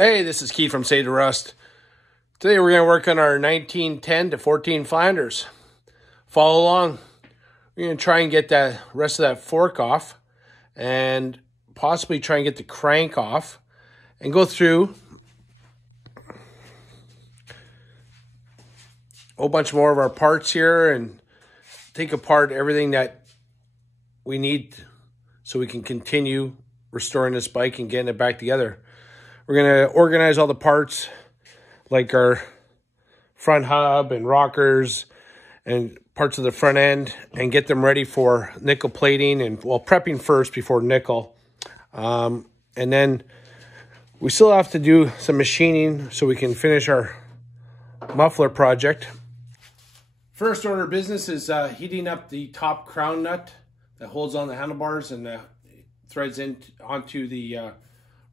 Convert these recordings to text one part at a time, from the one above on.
Hey, this is Keith from Say to Rust. Today we're going to work on our 1910 to 14 Flanders. Follow along. We're going to try and get that rest of that fork off and possibly try and get the crank off and go through a whole bunch more of our parts here and take apart everything that we need so we can continue restoring this bike and getting it back together. We're going to organize all the parts like our front hub and rockers and parts of the front end and get them ready for nickel plating and, well, prepping first before nickel. And then we still have to do some machining so we can finish our muffler project. First order of business is heating up the top crown nut that holds on the handlebars and threads in onto the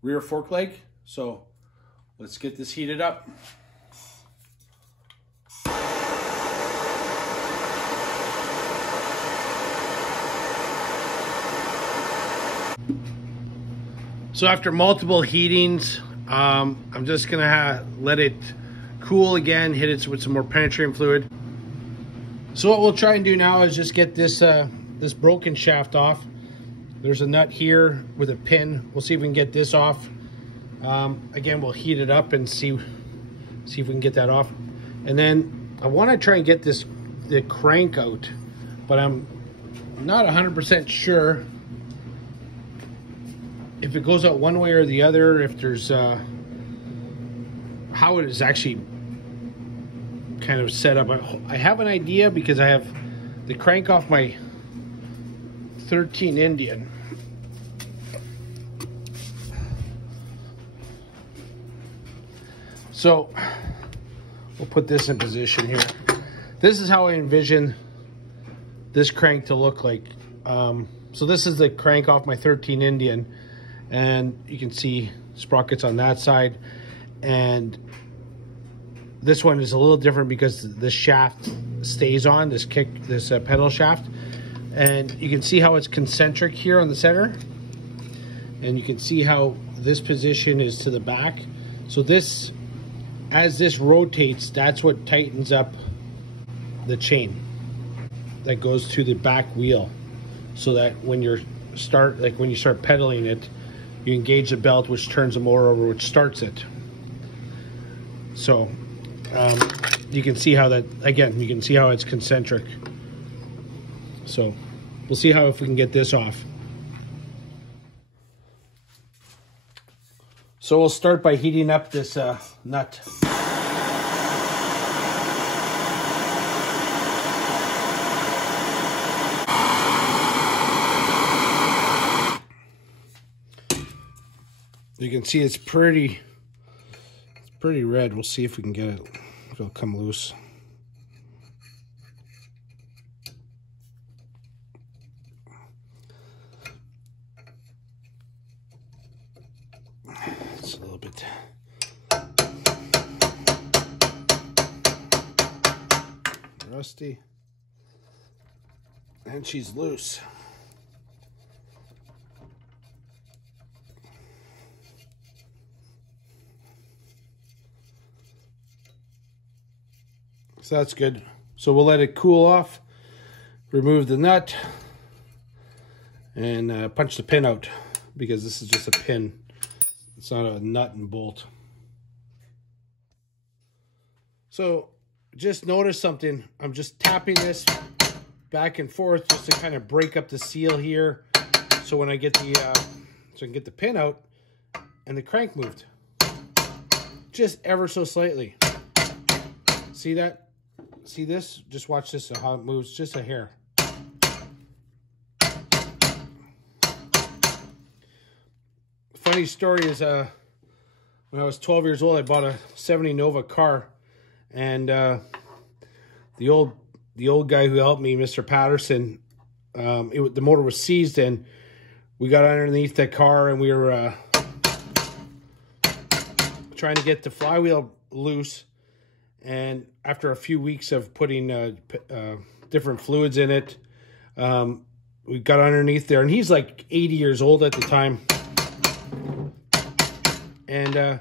rear fork leg. So let's get this heated up. So after multiple heatings, I'm just gonna let it cool again, hit it with some more penetrating fluid. So what we'll try and do now is just get this this broken shaft off. There's a nut here with a pin. We'll see if we can get this off. Again, we'll heat it up and see if we can get that off. And then I want to try and get the crank out, but I'm not 100% sure if it goes out one way or the other, if there's how it is actually kind of set up. I have an idea because I have the crank off my 13 Indian. So we'll put this in position here. This is how I envision this crank to look like. So this is the crank off my 13 Indian, and you can see sprockets on that side. And this one is a little different because the shaft stays on, this pedal shaft. And you can see how it's concentric here on the center. And you can see how this position is to the back. So this, as this rotates, that's what tightens up the chain that goes to the back wheel, so that when you start pedaling it, you engage the belt, which turns the motor over, which starts it. So you can see how that, again, you can see how it's concentric. So we'll see if we can get this off. So we'll start by heating up this nut. You can see it's pretty red. We'll see if we can get it, if it'll come loose. It's a little bit rusty, and she's loose. So that's good. So we'll let it cool off, remove the nut, and punch the pin out, because this is just a pin. It's not a nut and bolt. So just notice something. I'm just tapping this back and forth just to kind of break up the seal here. So when I get the so I can get the pin out, and the crank moved just ever so slightly. See that? See this? Just watch this, how it moves, just a hair. Funny story is when I was 12 years old, I bought a 70 Nova car, and the old guy who helped me, Mr. Patterson, the motor was seized, and we got underneath the car, and we were trying to get the flywheel loose. And after a few weeks of putting different fluids in it, we got underneath there, and he's like 80 years old at the time. And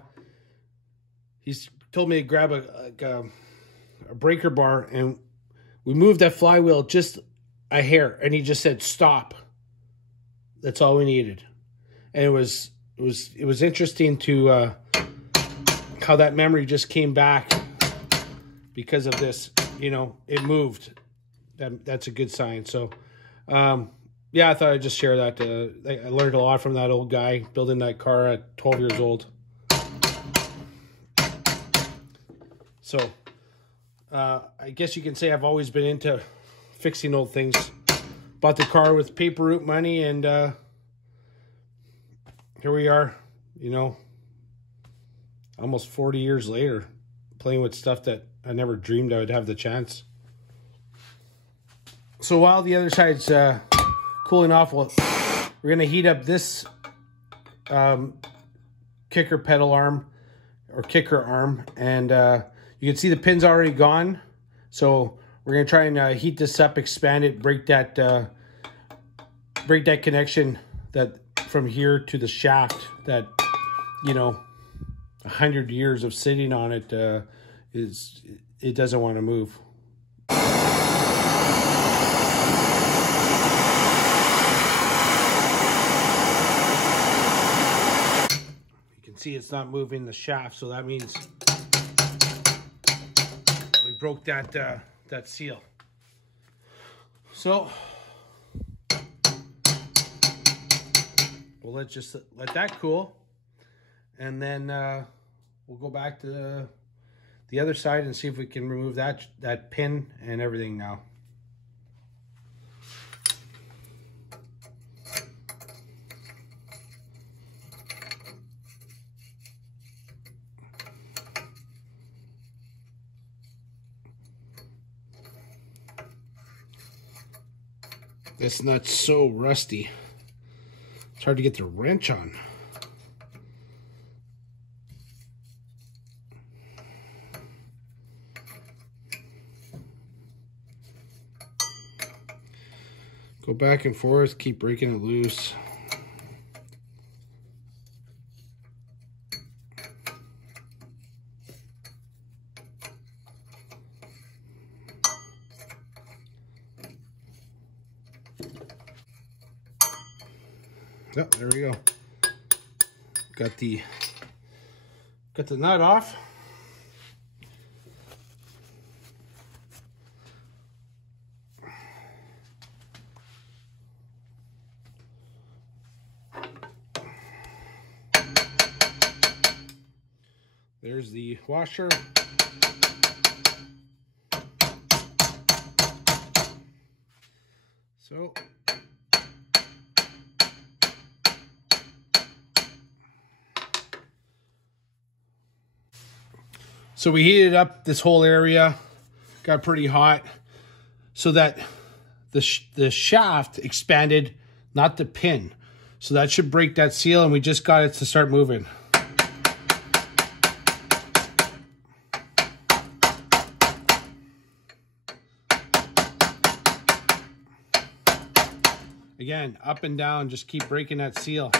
he's told me to grab a breaker bar, and we moved that flywheel just a hair, and he just said stop. That's all we needed. And it was interesting to how that memory just came back because of this. You know, it moved. That's a good sign. So yeah, I thought I'd just share that. I learned a lot from that old guy building that car at 12 years old. So I guess you can say I've always been into fixing old things. Bought the car with paper route money, and here we are, you know, almost 40 years later, playing with stuff that I never dreamed I would have the chance. So while the other side's cooling off, we're going to heat up this kicker pedal arm, or kicker arm, and you can see the pin's already gone. So we're going to try and heat this up, expand it, break that connection that from here to the shaft that, you know, 100 years of sitting on it it doesn't want to move. You can see it's not moving the shaft, so that means we broke that seal. So we'll let that cool, and then we'll go back to the other side and see if we can remove that pin and everything now. This nut's so rusty. It's hard to get the wrench on. Go back and forth, keep breaking it loose. Yep, there we go. Got the nut off. There's the washer. So we heated up this whole area, got pretty hot, so that the shaft expanded, not the pin. So that should break that seal, and we just got it to start moving. Again, up and down, just keep breaking that seal.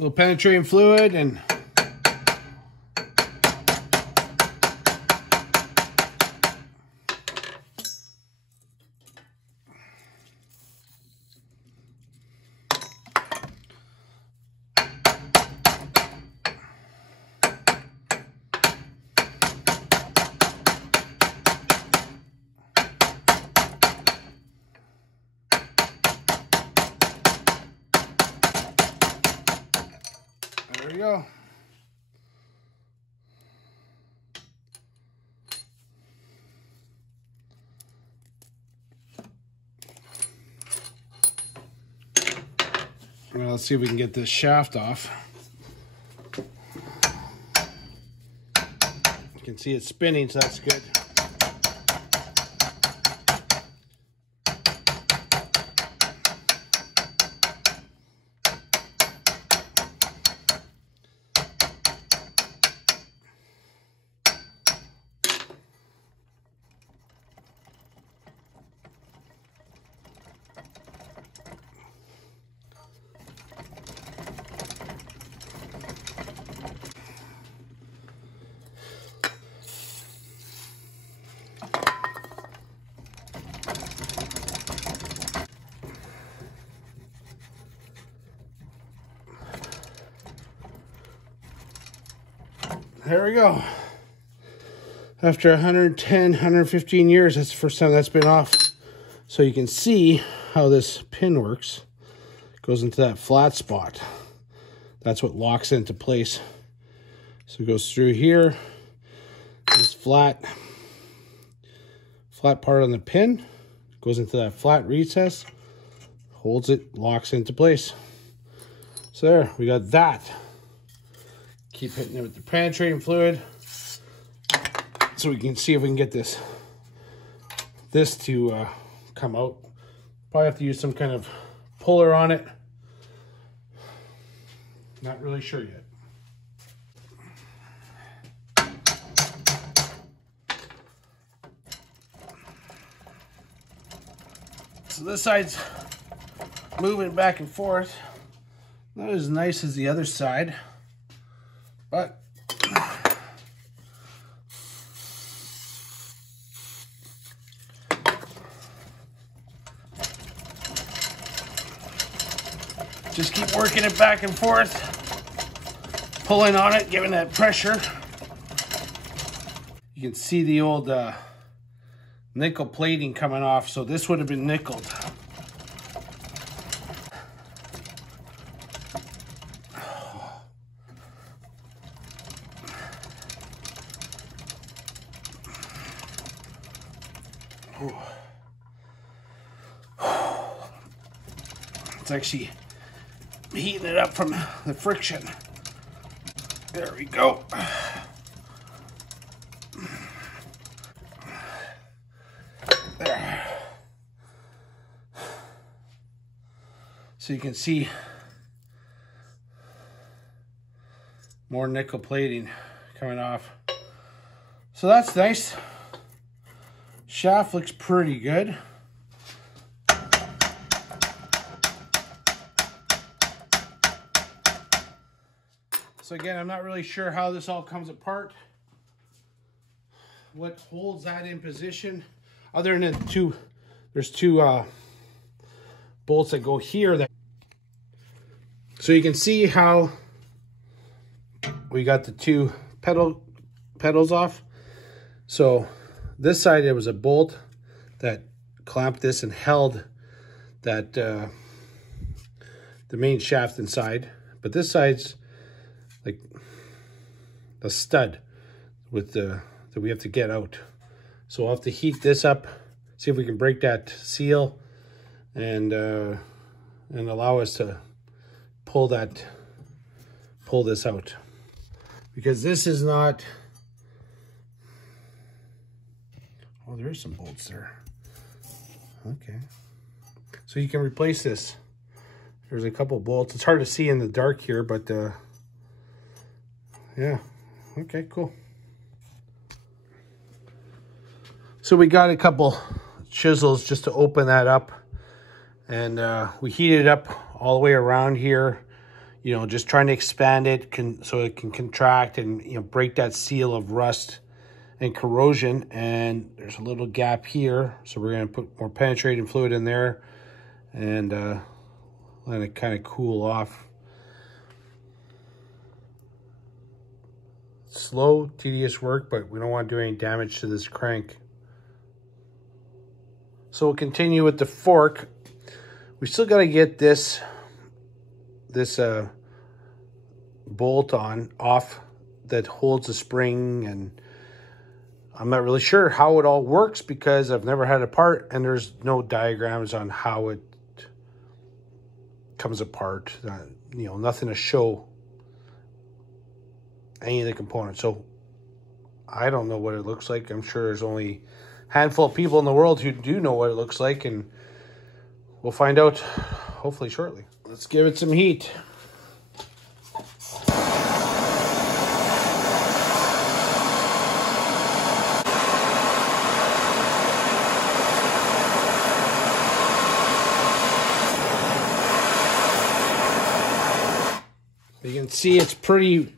A little penetrating fluid, and there we go. Well, let's see if we can get this shaft off. You can see it's spinning, so that's good. there we go. After 110, 115 years, that's the first time that's been off. So you can see how this pin works. It goes into that flat spot. That's what locks into place. So it goes through here, this flat part on the pin, goes into that flat recess, holds it, locks into place. So there, we got that. Keep hitting it with the penetrating fluid so we can see if we can get this to come out. Probably have to use some kind of puller on it. Not really sure yet. So this side's moving back and forth. Not as nice as the other side, but just keep working it back and forth, pulling on it, giving that pressure. You can see the old nickel plating coming off, so this would have been nickeled. It's actually heating it up from the friction. There we go. There. So you can see more nickel plating coming off. So that's nice. Shaft looks pretty good. So again, I'm not really sure how this all comes apart. What holds that in position, other than there's two bolts that go here. So you can see how we got the two pedals off. So this side, there was a bolt that clamped this and held that the main shaft inside. But this side's like a stud with that we have to get out. So we'll have to heat this up, see if we can break that seal, and allow us to pull this out, because this is not. Oh, there is some bolts there. Okay, so you can replace this. There's a couple bolts. It's hard to see in the dark here, but yeah. Okay, cool. So we got a couple chisels just to open that up, and we heated it up all the way around here, you know, just trying to expand it so it can contract and, you know, break that seal of rust and corrosion. And there's a little gap here, so we're going to put more penetrating fluid in there and let it kind of cool off. Slow, tedious work, but we don't want to do any damage to this crank. So we'll continue with the fork. We still got to get this bolt off that holds the spring, and I'm not really sure how it all works because I've never had it apart, and there's no diagrams on how it comes apart. You know, nothing to show any of the components. So I don't know what it looks like. I'm sure there's only a handful of people in the world who do know what it looks like, and we'll find out hopefully shortly. Let's give it some heat. You can see it's pretty.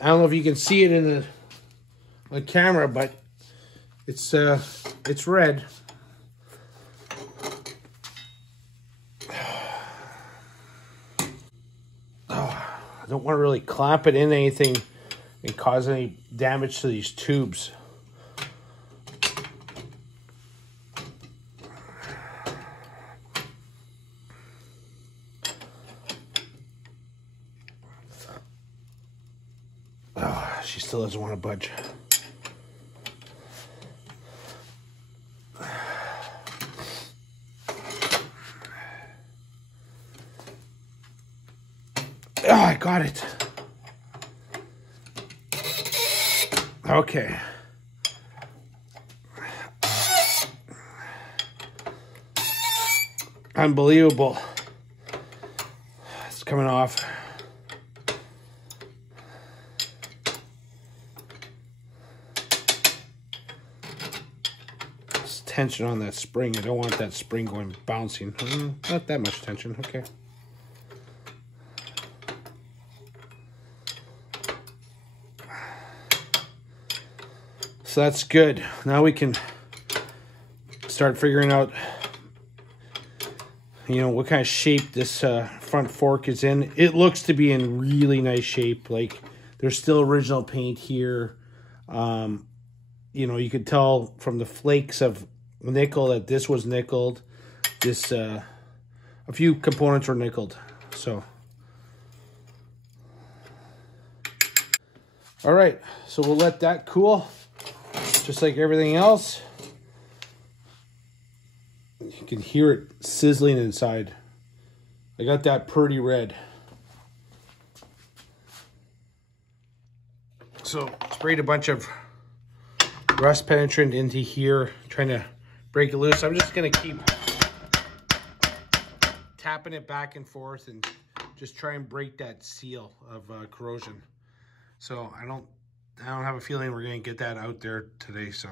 I don't know if you can see it in the camera, but it's red. Oh, I don't want to really clamp it in anything and cause any damage to these tubes. Oh, she still doesn't want to budge. Oh, I got it. Okay. Unbelievable. It's coming off. There's tension on that spring. I don't want that spring going bouncing. Not that much tension. Okay. So that's good. Now we can start figuring out, you know, what kind of shape this front fork is in. It looks to be in really nice shape. Like, there's still original paint here. You know, you could tell from the flakes of nickel that this was nickeled. This, a few components were nickeled. So, all right. So we'll let that cool. Just like everything else. You can hear it sizzling inside. I got that pretty red. So sprayed a bunch of rust penetrant into here, trying to break it loose. I'm just gonna keep tapping it back and forth and just try and break that seal of corrosion. So I don't have a feeling we're gonna get that out there today, so.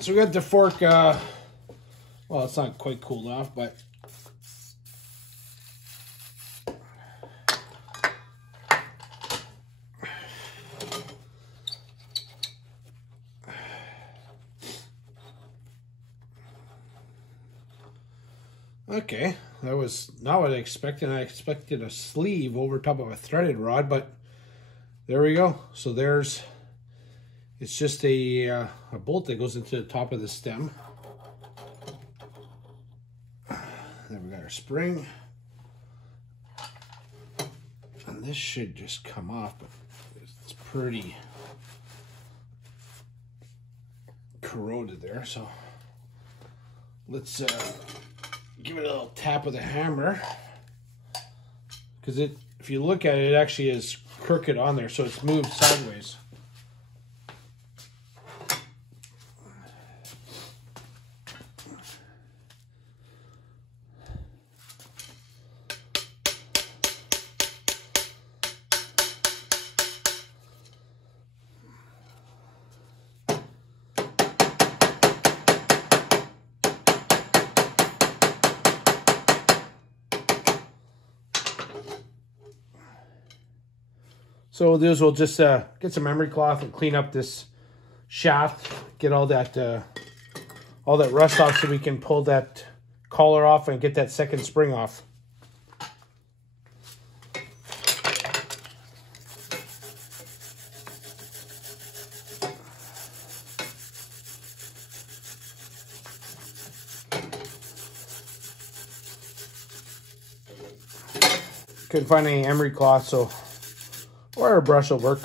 So we got the fork, well, it's not quite cooled off, but okay, that was not what I expected. I expected a sleeve over top of a threaded rod, but there we go. So there's, it's just a bolt that goes into the top of the stem. Then we got our spring. And this should just come off, but it's pretty corroded there. So let's give it a little tap with a hammer, because it, if you look at it, it actually is crooked on there, so it's moved sideways. So what we'll do is we'll just get some emery cloth and clean up this shaft, get all that rust off, so we can pull that collar off and get that second spring off. Couldn't find any emery cloth, so or a brush will work.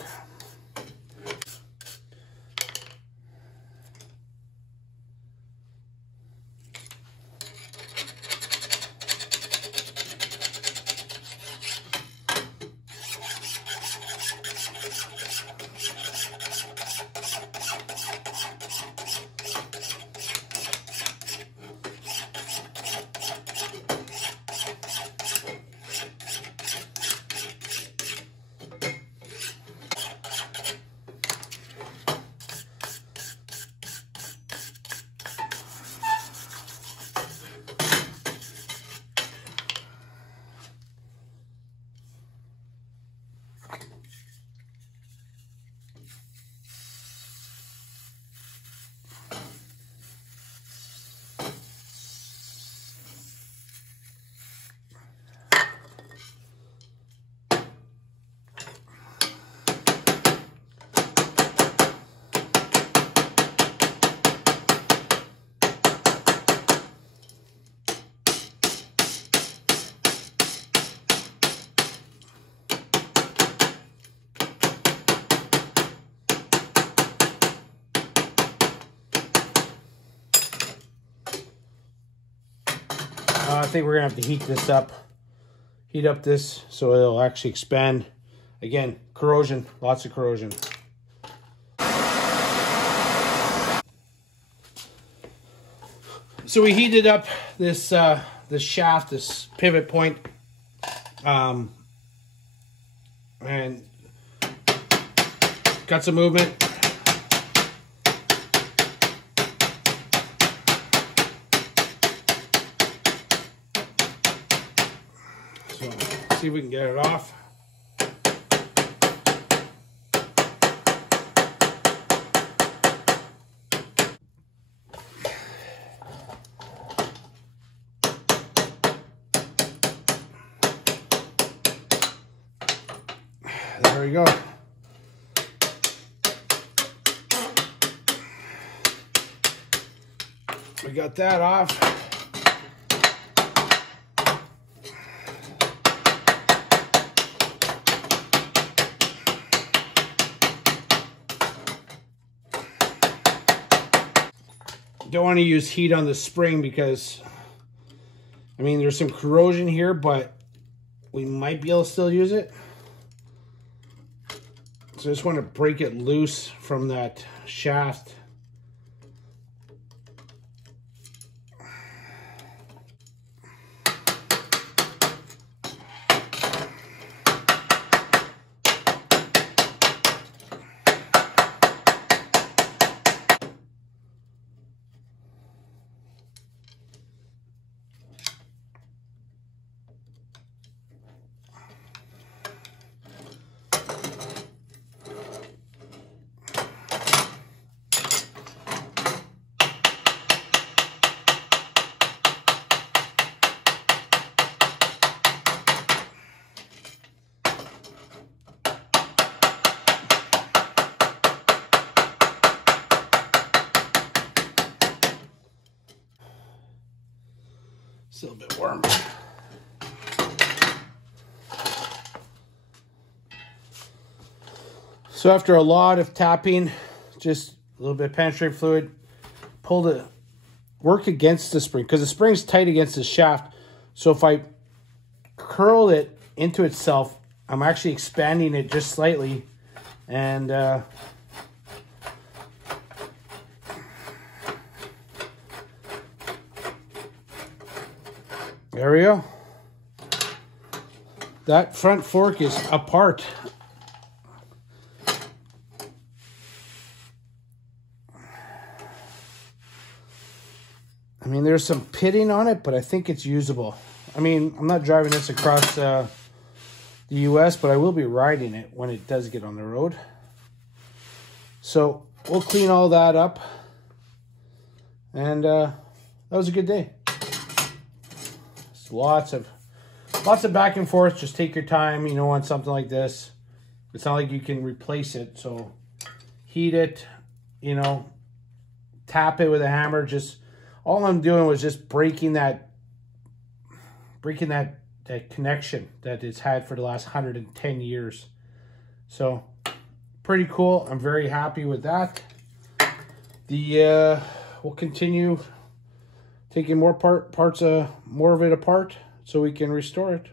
I think we're gonna have to heat this up. Heat up this so it'll actually expand. Again, corrosion, lots of corrosion. So we heated up this this shaft, this pivot point, and got some movement. So see if we can get it off. There we go. We got that off. Don't want to use heat on the spring because, I mean, there's some corrosion here, but we might be able to still use it. So I just want to break it loose from that shaft. Still a bit warm. So after a lot of tapping, just a little bit of penetrating fluid, pull the work against the spring because the spring's tight against the shaft. So if I curl it into itself, I'm actually expanding it just slightly, and there we go. That front fork is apart. I mean, there's some pitting on it, but I think it's usable. I mean, I'm not driving this across the US, but I will be riding it when it does get on the road. So we'll clean all that up. And that was a good day. Lots of back and forth. Just take your time, you know, on something like this. It's not like you can replace it. So heat it, you know, tap it with a hammer. Just all I'm doing was just breaking that connection that it's had for the last 110 years. So pretty cool. I'm very happy with that. We'll continue taking more of it apart so we can restore it.